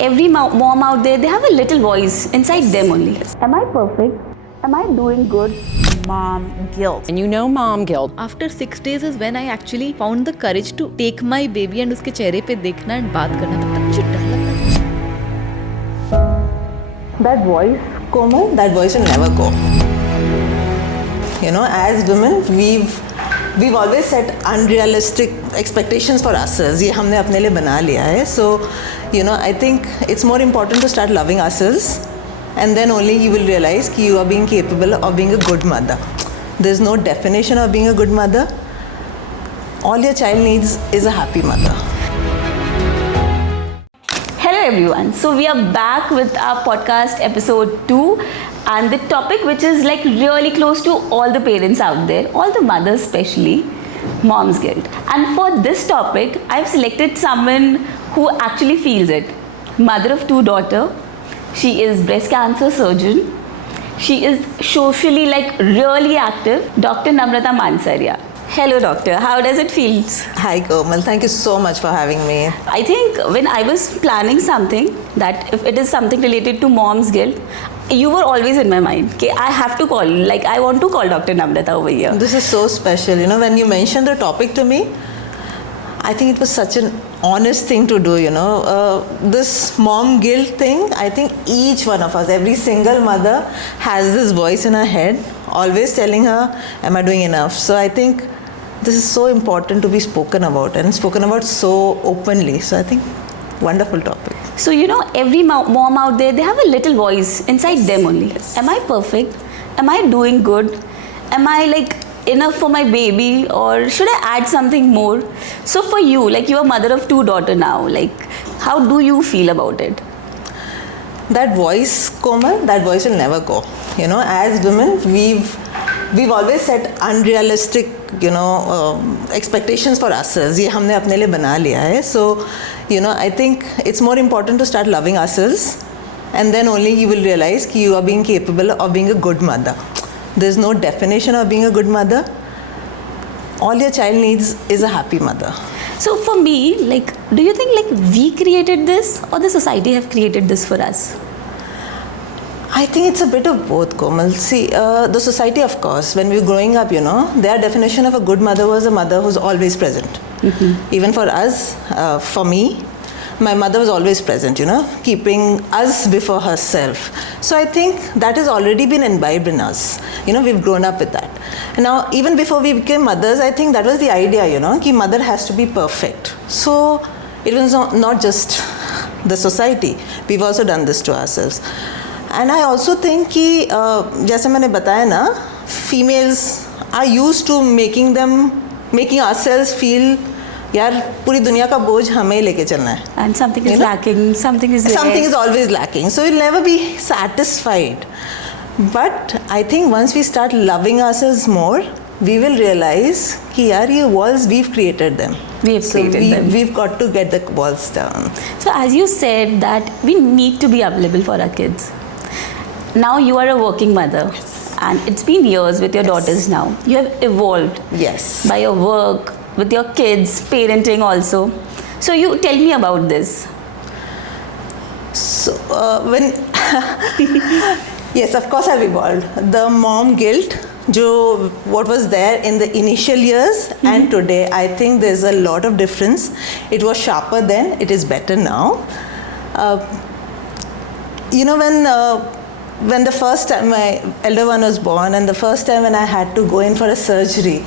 every mom out there, they have a little voice inside them only. Am I perfect? Am I doing good? Mom guilt. And you know mom guilt. After 6 days is when I actually found the courage to take my baby and उसके चेहरे पे देखना and बात करना. तब तक मुझे डर लगता था. That voice, Komal, that voice will never go. You know, as women, we've always set unrealistic expectations for ourselves. ये हमने अपने लिए बना लिया है. So, you know, I think it's more important to start loving ourselves, and then only you will realize that you are being capable of being a good mother. There's no definition of being a good mother. All your child needs is a happy mother. Hello everyone. So we are back with our podcast episode 2, and the topic which is like really close to all the parents out there, all the mothers especially, mom's guilt. And for this topic, I've selected someone who actually feels it. Mother of 2 daughters. She is breast cancer surgeon. She is socially like really active. Dr. Namrata Mahansaria. Hello doctor, how does it feel? Hi Komal, thank you so much for having me. I think when I was planning something, that if it is something related to mom's guilt, you were always in my mind. Okay, I have to call, like I want to call Dr. Namrata over here. This is so special. You know, when you mentioned the topic to me, I think it was such an honest thing to do, you know. This mom guilt thing, I think each one of us, every single mother has this voice in her head, always telling her, am I doing enough? So I think this is so important to be spoken about, and spoken about so openly. So I think, wonderful topic. So, you know, every mom out there, they have a little voice inside them only. Am I perfect? Am I doing good? Am I like enough for my baby, or should I add something more? So for you, like you are mother of 2 daughters now, like how do you feel about it? That voice, Komal, that voice will never go. You know, as women, we've always set unrealistic, you know, expectations for ourselves. ये हमने अपने लिए बना लिया है. So, you know, I think it's more important to start loving ourselves, and then only you will realize that you are being capable of being a good mother. There's no definition of being a good mother. All your child needs is a happy mother. So for me, like, do you think like we created this, or the society have created this for us? I think it's a bit of both, Komal. See, the society, of course, when we were growing up, you know, their definition of a good mother was a mother who's always present. Mm-hmm. Even for us, for me, my mother was always present, you know, keeping us before herself. So I think that has already been imbibed in us. You know, we've grown up with that. And now, even before we became mothers, I think that was the idea, you know, that mother has to be perfect. So it was not just the society. We've also done this to ourselves. And I also think that, जैसे मैंने बताया ना, females are used to making ourselves feel, यार पूरी दुनिया का बोझ हमें ही लेके चलना है. And something is lacking, something is there. Something is always lacking. So we'll never be satisfied. But I think once we start loving ourselves more, we will realize कि यार ये walls we've created them. We've got to get the walls down. So as you said that we need to be available for our kids. Now you are a working mother. Yes. And it's been years with your daughters now. You have evolved. Yes. By your work, with your kids, parenting also. So you tell me about this. So when yes, of course I've evolved. The mom guilt, what was there in the initial years and today, I think there's a lot of difference. It was sharper then, it is better now. You know, when the first time my elder one was born, and the first time when I had to go in for a surgery,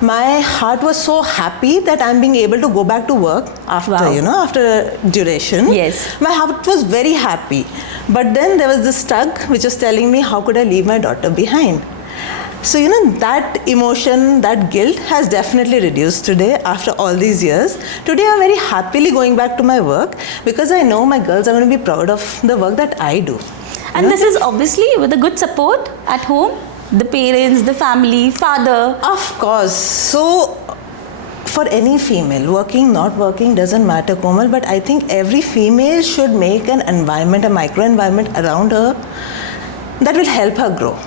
my heart was so happy that I'm being able to go back to work after, you know, after a duration. Yes. My heart was very happy. But then there was this tug which was telling me, how could I leave my daughter behind? So, you know, that emotion, that guilt has definitely reduced today after all these years. Today I'm very happily going back to my work because I know my girls are going to be proud of the work that I do. And this is obviously with a good support at home, the parents, the family, father. Of course. So for any female, working, not working, doesn't matter, Komal, but I think every female should make an environment, a micro environment around her that will help her grow.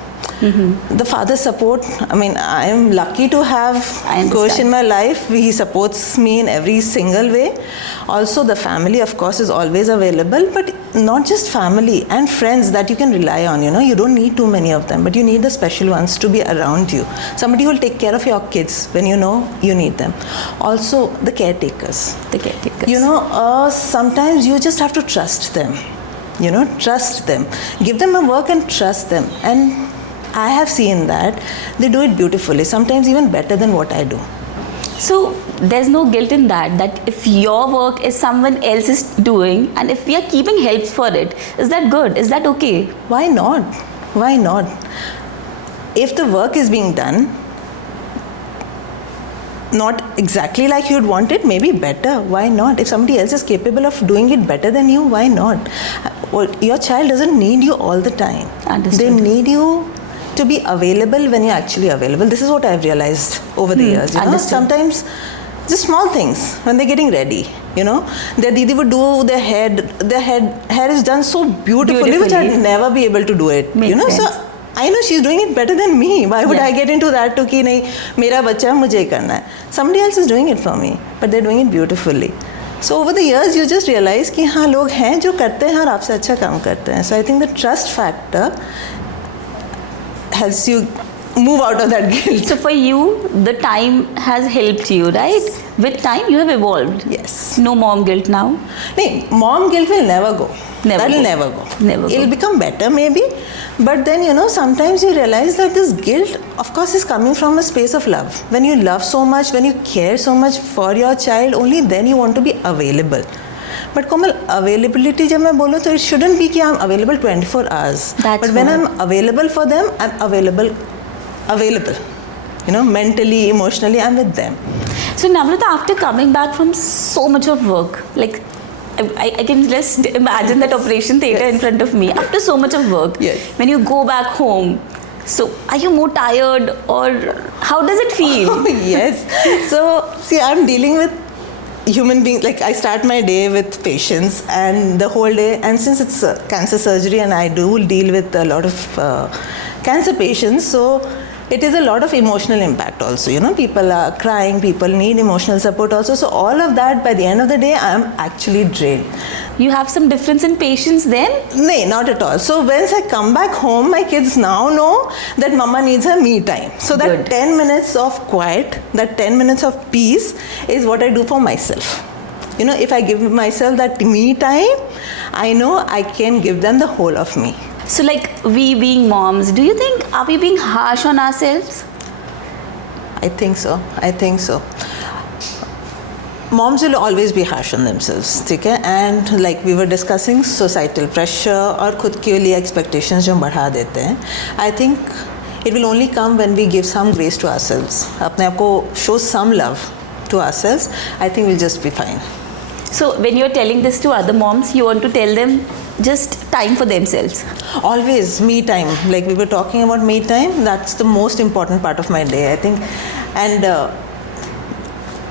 The father support, I mean, I am lucky to have Kosh in my life. He supports me in every single way. Also, the family, of course, is always available, but not just family and friends that you can rely on. You don't need too many of them, but you need the special ones to be around you. Somebody who will take care of your kids when you know you need them. Also, the caretakers. Sometimes you just have to trust them. Trust them. Give them a work and trust them. And I have seen that they do it beautifully, sometimes even better than what I do. So there's no guilt in that if your work is someone else is doing, and if we are keeping helps for it, is that good? Is that okay? Why not? Why not? If the work is being done, not exactly like you'd want it, maybe better. Why not? If somebody else is capable of doing it better than you, why not? Your child doesn't need you all the time. Understood. They need you to be available when you're actually available. This is what I've realized over the years. Sometimes just small things when they're getting ready. Their didi would do their hair is done so beautifully, which I'd never be able to do it. So I know she's doing it better than me. Why would I get into that to ki nahi mera bacha mujhe karna hai? Somebody else is doing it for me, but they're doing it beautifully. So over the years you just realize कि हाँ लोग हैं जो करते हैं और आपसे अच्छा काम करते हैं. So I think the trust factor helps you move out of that guilt. So for you, the time has helped you, right? With time, you have evolved. Yes. No mom guilt now? No, mom guilt will never go. That will never go. It'll become better maybe. But then, sometimes you realize that this guilt, of course, is coming from a space of love. When you love so much, when you care so much for your child, only then you want to be available. But Komal, availability, जब मैं बोलूँ तो it shouldn't be कि I'm available 24 hours. But when I'm available for them, I'm available. Mentally, emotionally, I'm with them. So Namrata, after coming back from so much of work, like I can just imagine that operation theatre in front of me. After so much of work, when you go back home, so are you more tired or how does it feel? Yes. So see, I'm dealing with human beings. Like I start my day with patients and the whole day, and since it's cancer surgery and I do deal with a lot of cancer patients, so it is a lot of emotional impact also. People are crying, people need emotional support also. So all of that, by the end of the day, I'm actually drained. You have some difference in patience then? No, not at all. So once I come back home, my kids now know that mama needs her me time. So that 10 minutes of quiet, that 10 minutes of peace is what I do for myself. If I give myself that me time, I know I can give them the whole of me. So like we being moms, do you think, are we being harsh on ourselves? I think so. Moms will always be harsh on themselves, okay? And like we were discussing, societal pressure और खुद के लिए expectations जो बढ़ा देते हैं. I think it will only come when we give some grace to ourselves. अपने आप को show some love to ourselves. I think we'll just be fine. So when you're telling this to other moms, you want to tell them just time for themselves? Always me time. Like we were talking about me time, that's the most important part of my day, I think. And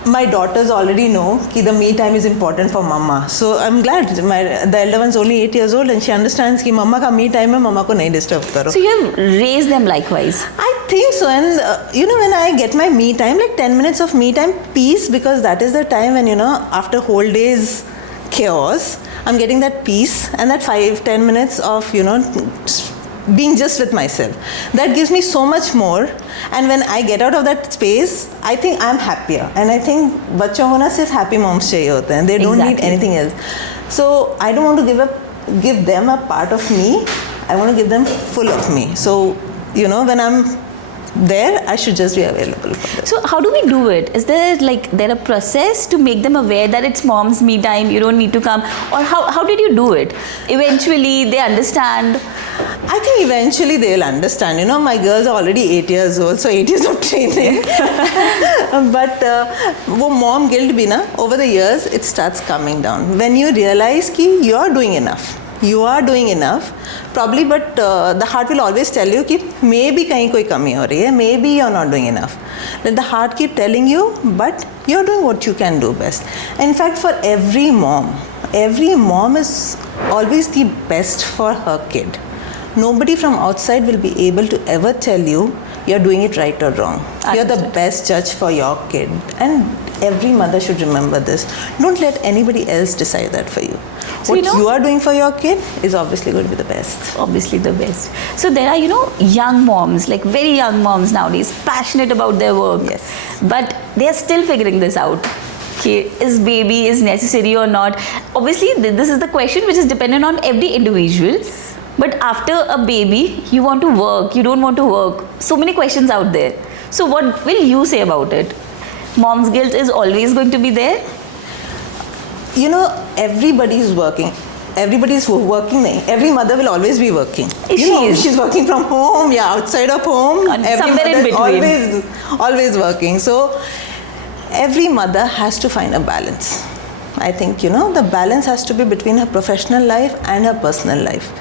my daughters already know that the me time is important for mama. So I'm glad. The elder one's only 8 years old and she understands that mama ka me time hai, mama ko nahi disturb karo. So you have raised them likewise? I think so. And when I get my me time, like 10 minutes of me time, peace, because that is the time when, after whole day's chaos, I'm getting that peace and that 5-10 minutes of, being just with myself. That gives me so much more. And when I get out of that space, I think I'm happier. And I think बच्चों को ना सिर्फ happy moms चाहिए होते हैं. They don't need anything else. So I don't want to give them a part of me. I want to give them full of me. So, when I'm there, I should just be available for them. So how do we do it? Is there a process to make them aware that it's mom's me time, you don't need to come? Or how did you do it? Eventually they understand? I think eventually they'll understand. My girls are already 8 years old, so 8 years of training. But wo mom guilt bhi na, over the years, it starts coming down. When you realize ki you are doing enough. You are doing enough, probably, but the heart will always tell you कि maybe कहीं कोई कमी हो रही है, maybe you're not doing enough. Let the heart keep telling you, but you're doing what you can do best. In fact, for every mom is always the best for her kid. nobody from outside will be able to ever tell you you're doing it right or wrong. You're the best judge for your kid. And every mother should remember this. Don't let anybody else decide that for you. So, what you are doing for your kid is obviously going to be the best. Obviously the best. So there are, young moms, like very young moms nowadays, passionate about their work. Yes. But they are still figuring this out. Okay, is baby is necessary or not? Obviously, this is the question which is dependent on every individual. But after a baby, you want to work, you don't want to work. So many questions out there. So what will you say about it? Mom's guilt is always going to be there? Everybody is working. Everybody is working. Every mother will always be working. She's working from home, outside of home. Every somewhere in between. Always working. So every mother has to find a balance. I think, the balance has to be between her professional life and her personal life.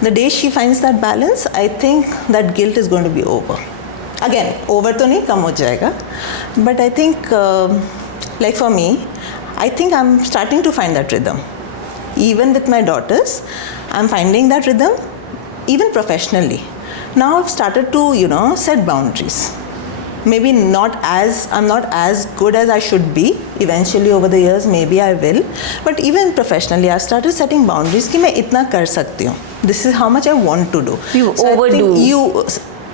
The day she finds that balance, I think that guilt is going to be over. Again, over to nahi, kam ho jayega. But I think, like for me, I think I'm starting to find that rhythm. Even with my daughters, I'm finding that rhythm, even professionally. Now I've started to, set boundaries. Maybe I'm not as good as I should be. Eventually over the years, maybe I will. But even professionally, I started setting boundaries कि मैं इतना कर सकती हूँ. This is how much I want to do. You overdo.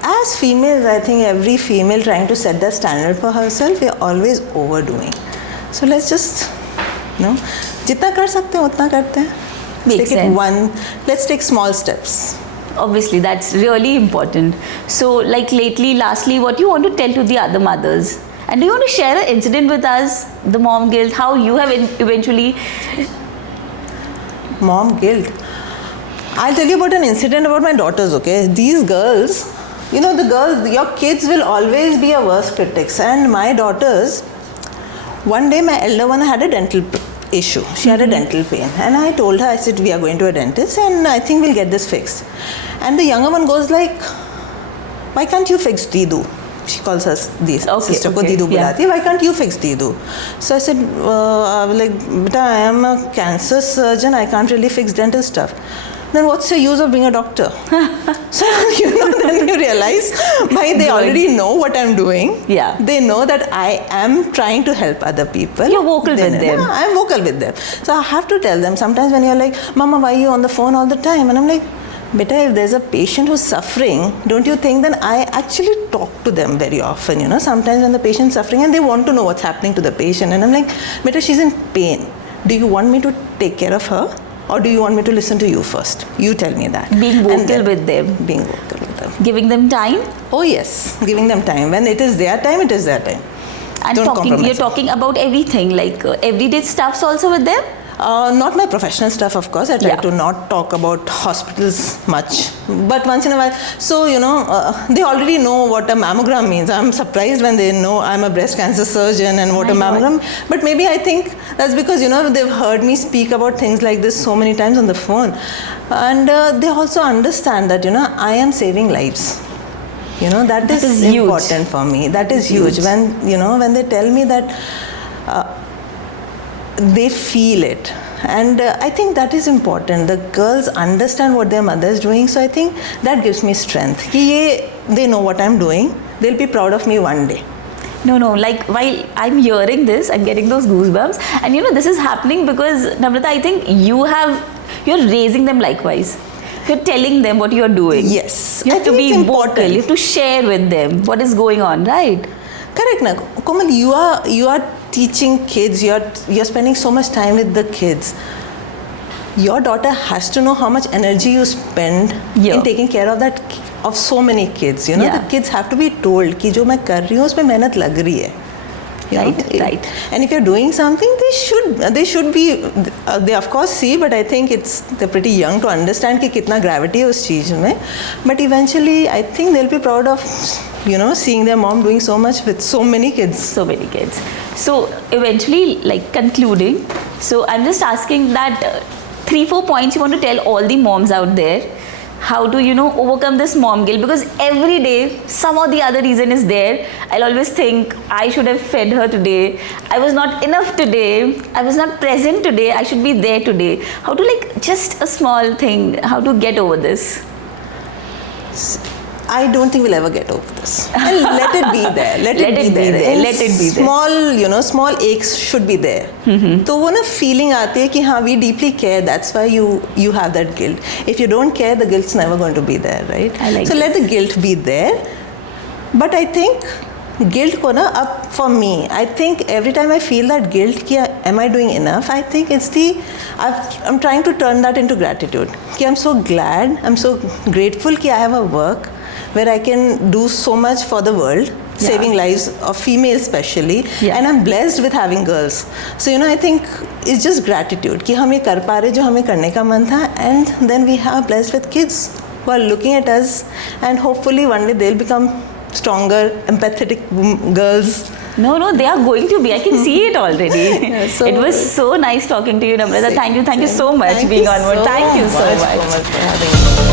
As females, I think every female trying to set that standard for herself, we are always overdoing. So let's just, जितना कर सकते हैं उतना करते हैं. Makes sense. Let's take small steps. Obviously, that's really important. So, like lastly, what do you want to tell to the other mothers? And do you want to share an incident with us, the mom guilt, how you have eventually... Mom guilt. I'll tell you about an incident about my daughters, okay? These girls, your kids will always be your worst critics. And my daughters, one day my elder one had a dental issue. She had a dental pain. And I told her, I said, we are going to a dentist and I think we'll get this fixed. And the younger one goes like, why can't you fix Didu? She calls us sister ko Didu bulati. Why can't you fix Didu? So I said, beta, I am a cancer surgeon. I can't really fix dental stuff. Then what's the use of being a doctor? So, then you realize, they already know what I'm doing. Yeah. They know that I am trying to help other people. You're vocal with them. Yeah, I'm vocal with them. So I have to tell them. Sometimes when you're like, Mama, why are you on the phone all the time? And I'm like, beta, if there's a patient who's suffering, don't you think then I actually talk to them very often, Sometimes when the patient's suffering and they want to know what's happening to the patient. And I'm like, beta, she's in pain. Do you want me to take care of her? Or do you want me to listen to you first? You tell me that. Being vocal with them. Being vocal with them. Giving them time? Oh yes, giving them time. When it is their time, it is their time. And you're talking about everything, like everyday stuffs also with them? Not my professional stuff, of course. I try to not talk about hospitals much. But once in a while, so, they already know what a mammogram means. I'm surprised when they know I'm a breast cancer surgeon and what a mammogram. But maybe I think that's because, they've heard me speak about things like this so many times on the phone. And they also understand that, I am saving lives. That is important for me. That is huge. When, when they tell me that they feel it. And I think that is important. The girls understand what their mother is doing. So I think that gives me strength. They know what I'm doing. They'll be proud of me one day. No, like while I'm hearing this, I'm getting those goosebumps. And this is happening because, Namrata, I think you're raising them likewise. You're telling them what you're doing. Yes. You have to be vocal. You have to share with them what is going on, right? Correct, na. Komal, you are teaching kids. You're spending so much time with the kids. Your daughter has to know how much energy you spend in taking care of so many kids. The kids have to be told कि जो मैं कर रही हूँ उसमें मेहनत लग रही है. Right. And if you're doing something, they should be. They of course see, but I think they're pretty young to understand कि कितना gravity है उस चीज में. But eventually, I think they'll be proud of seeing their mom doing so much with so many kids. So many kids. So eventually, like concluding, so I'm just asking that 3-4 points you want to tell all the moms out there. How to, overcome this mom guilt? Because every day, some or the other reason is there. I'll always think, I should have fed her today. I was not enough today. I was not present today. I should be there today. How to, just a small thing, how to get over this? I don't think we'll ever get over this. And let it be there. Let it be there. Let it be there. Small, small aches should be there. तो वो ना feeling आती है कि हाँ, we deeply care. That's why you have that guilt. If you don't care, the guilt's never going to be there, right? I like so let the guilt be there. But I think guilt को ना up for me. I think every time I feel that guilt कि am I doing enough? I think it's I'm trying to turn that into gratitude. कि I'm so glad, I'm so grateful कि I have a work where I can do so much for the world, saving lives of females especially, and I'm blessed with having girls. So I think it's just gratitude कि हम ये कर पा रहे जो हमें करने का मन था, and then we are blessed with kids who are looking at us, and hopefully one day they'll become stronger, empathetic girls. No, they are going to be. I can see it already. So it was so nice talking to you, Namrata. Thank you so much Thank being you on board. so Thank you so much. For having me.